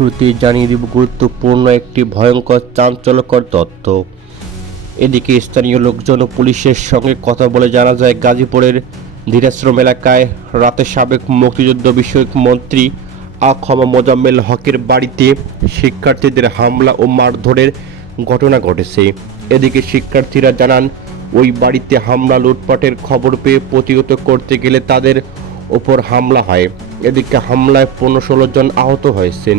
শুরুতেই জানিয়ে দিব গুরুত্বপূর্ণ একটি ভয়ঙ্কর চাঞ্চল্যকর তথ্য। এদিকে স্থানীয় লোকজন ও পুলিশের সঙ্গে কথা বলে জানা যায়, গাজীপুরের ধীরাশ্রম এলাকায় রাতে সাবেক মুক্তিযুদ্ধ বিষয়ক মন্ত্রী আ.খ.ম. মোজাম্মেল হকের বাড়িতে শিক্ষার্থীদের হামলা ও মারধরের ঘটনা ঘটেছে। এদিকে শিক্ষার্থীরা জানান, ওই বাড়িতে হামলা লুটপাটের খবর পেয়ে প্রতিহত করতে গেলে তাদের ওপর হামলা হয়। এদিকে হামলায় 15-16 জন আহত হয়েছেন,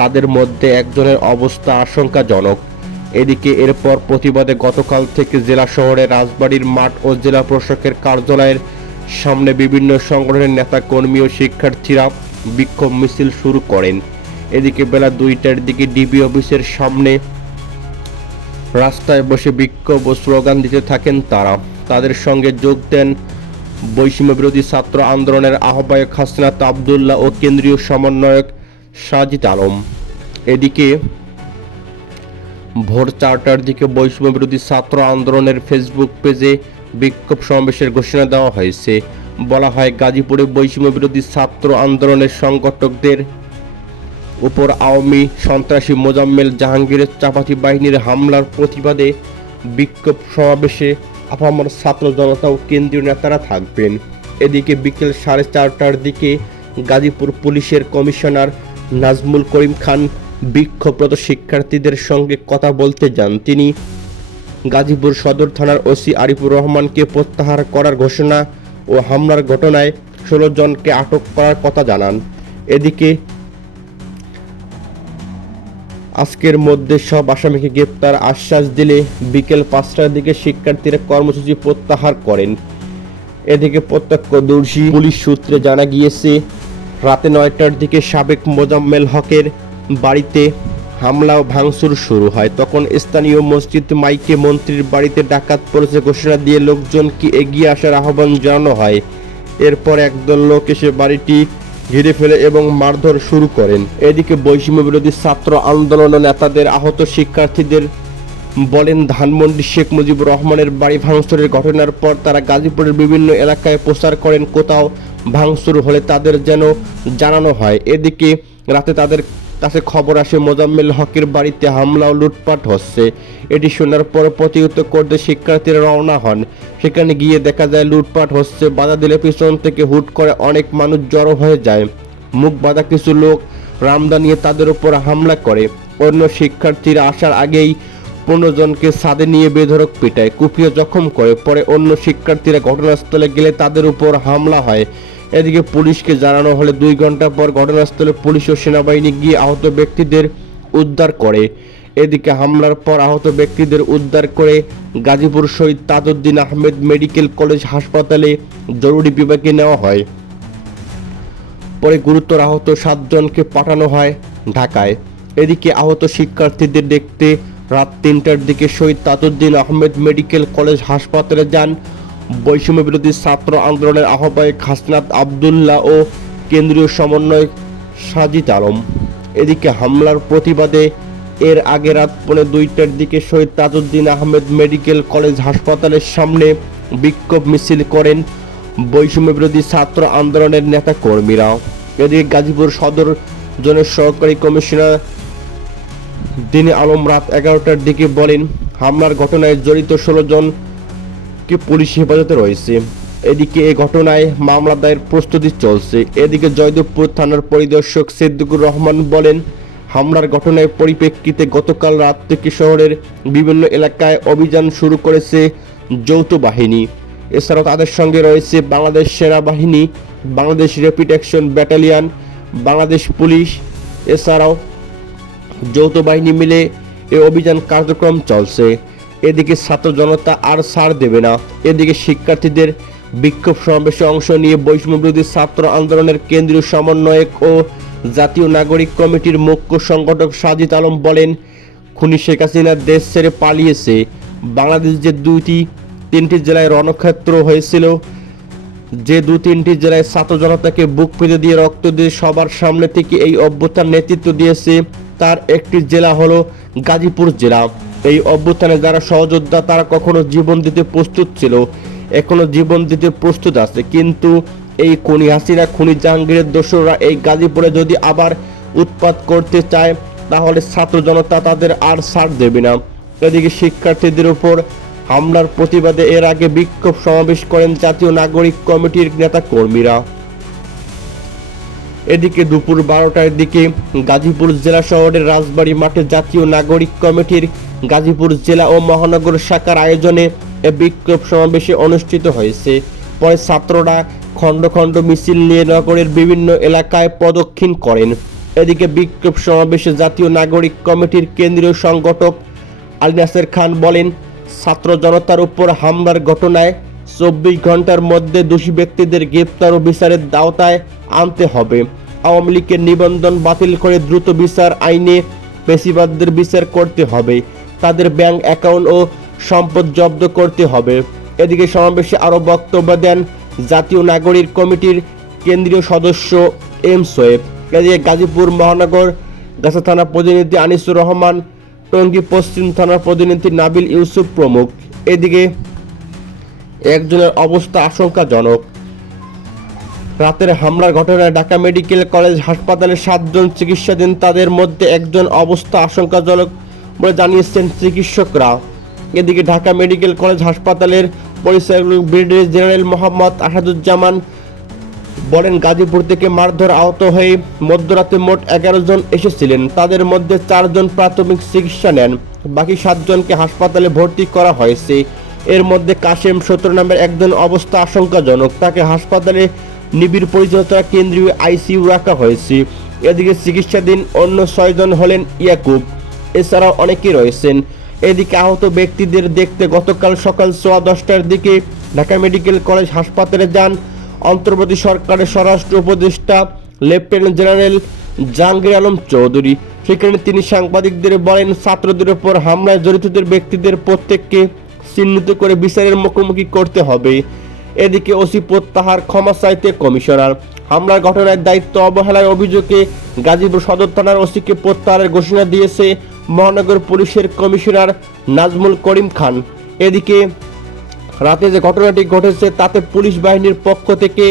তাদের মধ্যে একজনের অবস্থা আশঙ্কাজনক। এদিকে এরপর প্রতিবাদে গতকাল থেকে জেলা শহরের রাজবাড়ির মাঠ ও জেলা প্রশাসকের কার্যালয়ের সামনে বিভিন্ন সংগঠনের নেতাকর্মী ও শিক্ষার্থীরা বিক্ষোভ মিছিল শুরু করেন। এদিকে বেলা 2টার দিকে ডিবি অফিসের সামনে রাস্তায় বসে বিক্ষোভ ও স্লোগান দিতে থাকেন তারা। তাদের সঙ্গে যোগ দেন বৈষম্য বিরোধী ছাত্র আন্দোলনের আহ্বায়ক হাসনাত আবদুল্লাহ ও কেন্দ্রীয় সমন্বয়ক সাজিদ আলম। এদিকে ভোর 4টার দিকে বৈষম্য বিরোধী ছাত্র আন্দোলনের ফেসবুক পেজে বিক্ষোভ সমাবেশের ঘোষণা দেওয়া হয়েছে। বলা হয়, গাজীপুরে বৈষম্য বিরোধী ছাত্র আন্দোলনের সংগঠকদের উপর আওয়ামী সন্ত্রাসী মোজাম্মেল জাহাঙ্গীরের চাপাতি বাহিনীর হামলার প্রতিবাদে বিক্ষোভ সমাবেশে আপামর ছাত্র জনতা ও কেন্দ্রীয় নেতারা থাকবেন। এদিকে বিকেল 4:30টার দিকে গাজীপুর পুলিশের কমিশনার নাজমুল করিম খান বিক্ষোভরত শিক্ষার্থীদের সঙ্গে কথা বলতে যান। তিনি গাজীপুর সদর থানার ওসি আরিফুর রহমানকে প্রত্যাহার করার ঘোষণা ও হামলার ঘটনায় 16 জনকে আটক করার কথা জানান। এদিকে আজকের মধ্যে সব আসামিকে গ্রেপ্তার আশ্বাস দিলে বিকেল 5টার দিকে শিক্ষার্থীরা কর্মসূচি প্রত্যাহার করেন। এদিকে প্রত্যক্ষদর্শী পুলিশ সূত্রে জানা গিয়েছে, রাতে 9টার দিকে সাবেক মোজাম্মেল হকের বাড়িতে হামলা ও ভাঙচুর শুরু হয়। তখন স্থানীয় মসজিদ মাইকে মন্ত্রীর বাড়িতে ডাকাত পড়েছে ঘোষণা দিয়ে লোকজনকে এগিয়ে আসার আহ্বান জানানো হয়। এরপর একদল লোক এসে বাড়িটি ঘিরে ফেলে এবং মারধর শুরু করেন। এদিকে বৈষম্য বিরোধী ছাত্র আন্দোলন নেতাদের আহত শিক্ষার্থীদের বলেন, ধানমন্ডি শেখ মুজিবুর রহমানের বাড়ি ভাঙচুরের ঘটনার পর তারা গাজীপুরের বিভিন্ন এলাকায় প্রচার করেন, কোথাও ভাঙচুর হলে তাদের যেন জানানো হয়। এদিকে রাতে তাদের কাছে খবর আসে মোজাম্মেল হকের বাড়িতে হামলা ও লুটপাট হচ্ছে। এটি শোনার পর প্রতিহত করতে শিক্ষার্থীরা রওনা হন। সেখানে গিয়ে দেখা যায় লুটপাট হচ্ছে। বাধা দিলে পিছন থেকে হুট করে অনেক মানুষ জড়ো হয়ে যায়। মুখ বাঁধা কিছু লোক রামদা নিয়ে তাদের উপর হামলা করে। অন্য শিক্ষার্থীরা আসার আগেই 15 জনকে ছাদে নিয়ে বেধড়ক পিটায়, কুপিয়ে জখম করে। পরে অন্য শিক্ষার্থীরা ঘটনাস্থলে গেলে তাদের উপর হামলা হয়। এদিকে পুলিশকে জানানো হলে 2 ঘন্টা পর ঘটনাস্থলে পুলিশ ও সেনাবাহিনী গিয়ে আহত ব্যক্তিদের উদ্ধার করে। এদিকে হামলার পর আহত ব্যক্তিদের উদ্ধার করে গাজীপুর শহীদ তাজউদ্দিন আহমেদ মেডিকেল কলেজ হাসপাতালে জরুরি বিভাগে নেওয়া হয়। পরে গুরুতর আহত 7 জনকে পাঠানো হয় ঢাকায়। এদিকে আহত শিক্ষার্থীদের দেখতে রাত 3টার দিকে শহীদ তাজউদ্দিন আহমেদ মেডিকেল কলেজ হাসপাতালে যান বৈষম্য বিরোধী ছাত্র আন্দোলনের আহ্বায়ক হাসনাত আবদুল্লাহ ও কেন্দ্রীয় সমন্বয়ক সাজিদ আলম। এদিকে হামলার প্রতিবাদে এর আগে রাত 2:45টার দিকে শহীদ তাজউদ্দিন আহমেদ মেডিকেল কলেজ হাসপাতালের সামনে বিক্ষোভ মিছিল করেন বৈষম্য বিরোধী ছাত্র আন্দোলনের নেতা কর্মীরা। এদিকে গাজীপুর সদর জোনের সহকারী কমিশনার দিনে আলম রাত 11টার দিকে বলেন, হামলার ঘটনায় জড়িত 16 জনকে পুলিশ হেফাজতে রয়েছে। এদিকে এই ঘটনায় মামলা দায়ের প্রস্তুতি চলছে। এদিকে জয়দেবপুর থানার পরিদর্শক সিদ্দিকুর রহমান বলেন, হামলার ঘটনার পরিপ্রেক্ষিতে গতকাল রাত থেকে শহরের বিভিন্ন এলাকায় অভিযান শুরু করেছে যৌথ বাহিনী। এছাড়াও তাদের সঙ্গে রয়েছে বাংলাদেশ সেনাবাহিনী, Bangladesh rapid action battalion, Bangladesh police. এছাড়াও যৌথ বাহিনী মিলে এই অভিযান কার্যক্রম চলছে। এদিকে ছাত্র জনতা আর ছাড় দেবে না। এদিকে শিক্ষার্থীদের বিক্ষোভ সমাবেশে অংশ নিয়ে বৈষম্য বিরোধী ছাত্র আন্দোলনের কেন্দ্রীয় সমন্বয়ক ও জাতীয় নাগরিক কমিটির মুখ্য সংগঠক সাজিদ আলম বলেন, খুনি শেখ হাসিনা দেশ ছেড়ে পালিয়েছে। বাংলাদেশ যে 2-3টি জেলায় রণক্ষেত্র হয়েছিল, যে 2-3টি জেলায় ছাত্র জনতাকে বুক পেতে দিয়ে রক্ত দিয়ে সবার সামনে থেকে এই অভ্যুত্থান নেতৃত্ব দিয়েছে, তার একটি জেলা হলো গাজীপুর জেলা। এই অভ্যুত্থানে যারা সহযোদ্ধা তারা কখনো জীবন দিতে প্রস্তুত ছিল, এখনো জীবন দিতে প্রস্তুত আছে। কিন্তু এই খুনি হাসিনা, খুনি জাহাঙ্গীরের দোসররা এই গাজীপুরে যদি আবার উৎপাত করতে চায় তাহলে ছাত্র জনতা তাদের আর ছাড় দেবে না। এদিকে শিক্ষার্থীদের উপর হামলার প্রতিবাদে এর আগে বিক্ষোভ সমাবেশ করেন জাতীয় নাগরিক কমিটির নেতাকর্মীরা। এদিকে দুপুর 12টার দিকে গাজীপুর জেলা শহরের রাজবাড়ী মাঠে জাতীয় নাগরিক কমিটির গাজীপুর জেলা ও মহানগর শাখার আয়োজনে এ বিক্ষোভ সমাবেশে অনুষ্ঠিত হয়েছে। পরে ছাত্ররা খণ্ড খণ্ড মিছিল নিয়ে নগরের বিভিন্ন এলাকায় প্রদক্ষিণ করেন। এদিকে বিক্ষোভ সমাবেশে জাতীয় নাগরিক কমিটির কেন্দ্রীয় সংগঠক আলী নাসের খান বলেন, ছাত্র জনতার উপর হামলার ঘটনায় 24 ঘন্টার মধ্যে দোষী ব্যক্তিদের গ্রেপ্তার ও বিচারের আওতায় আনতে হবে। আওয়ামী লীগের নিবন্ধন বাতিল করে দ্রুত বিচার আইনে ফ্যাসিবাদদের বিচার করতে হবে। তাদের ব্যাংক অ্যাকাউন্ট ও সম্পদ জব্দ করতে হবে। এদিকে সমাবেশে আরও বক্তব্য দেন জাতীয় নাগরিক কমিটির কেন্দ্রীয় সদস্য এম সোয়েব। এদিকে গাজীপুর মহানগর গাছা থানা প্রতিনিধি আনিসুর রহমান, টঙ্গী পশ্চিম থানার প্রতিনিধি নাবিল ইউসুফ প্রমুখ। এদিকে একজনের অবস্থা আশঙ্কাজনক। রাতের হামলার ঘটনায় ঢাকা মেডিকেল কলেজ হাসপাতালে 7 জন চিকিৎসাধীন, তাদের মধ্যে একজন অবস্থা আশঙ্কাজনক বলে জানিয়েছেন চিকিৎসকরা। এদিকে ঢাকা মেডিকেল কলেজ হাসপাতালের পরিচালক ব্রিগেডিয়ার জেনারেল মোহাম্মদ আসাদুজ্জামান বলেন, গাজীপুর থেকে মারধর আহত হয়ে মধ্যরাতে মোট 11 জন এসেছিলেন। তাদের মধ্যে 4 জন প্রাথমিক চিকিৎসা নেন, বাকি 7 জনকে হাসপাতালে ভর্তি করা হয়েছে। এর মধ্যে কাশেম 17 নামের একজন অবস্থা আশঙ্কাজনক, তাকে হাসপাতালে নিবিড় পরিচর্যা কেন্দ্রীয় আইসিইউ রাখা হয়েছে। এদিকে চিকিৎসাধীন অন্য 6 জন হলেন ইয়াকুব, এছাড়াও অনেকেই রয়েছেন। এদিকে আহত ব্যক্তিদের দেখতে গতকাল সকাল 10:15টার দিকে ঢাকা মেডিকেল কলেজ হাসপাতালে যান অন্তর্বর্তী সরকারের স্বরাষ্ট্র উপদেষ্টা লেফটেন্যান্ট জেনারেল জাহাঙ্গীর আলম চৌধুরী। সেখানে তিনি সাংবাদিকদের বলেন, ছাত্রদের উপর হামলায় জড়িত ব্যক্তিদের প্রত্যেককে চিহ্নিত করে বিচারের মুখোমুখি করতে হবে। এদিকে ওসি প্রত্যাহার, ক্ষমা চাইতে কমিশনার। হামলার ঘটনায় দায়িত্ব অবহেলার অভিযোগে গাজীপুর সদর থানার ওসিকে প্রত্যাহারের ঘোষণা দিয়েছে মহানগর পুলিশের কমিশনার নাজমুল করিম খান। এদিকে রাতে যে ঘটনাটি ঘটেছে তাতে পুলিশ বাহিনীর পক্ষ থেকে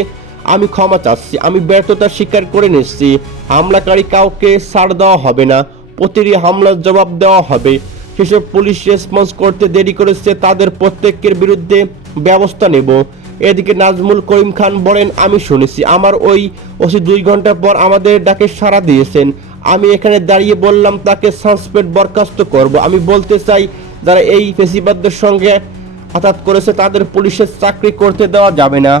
আমি ক্ষমা চাচ্ছি, আমি ব্যর্থতা স্বীকার করে নিচ্ছি। হামলাকারী কাউকে ছাড় দেওয়া হবে না, প্রতিটি হামলার জবাব দেওয়া হবে। সেসব পুলিশ রেসপন্স করতে দেরি করেছে তাদের প্রত্যেকের বিরুদ্ধে ব্যবস্থা নেব। এদিকে নাজমুল করিম খান বলেন, আমি শুনেছি আমার ওই ওসি 2 ঘন্টা পর আমাদের ডাকে সাড়া দিয়েছেন। আমি এখানে দাঁড়িয়ে বললাম তাকে সাসপেন্ড বরখাস্ত করব। আমি বলতে চাই, যারা এই ফ্যাসিবাদদের সঙ্গে আঘাত করেছে তাদের পুলিশের চাকরি করতে দেওয়া যাবে না।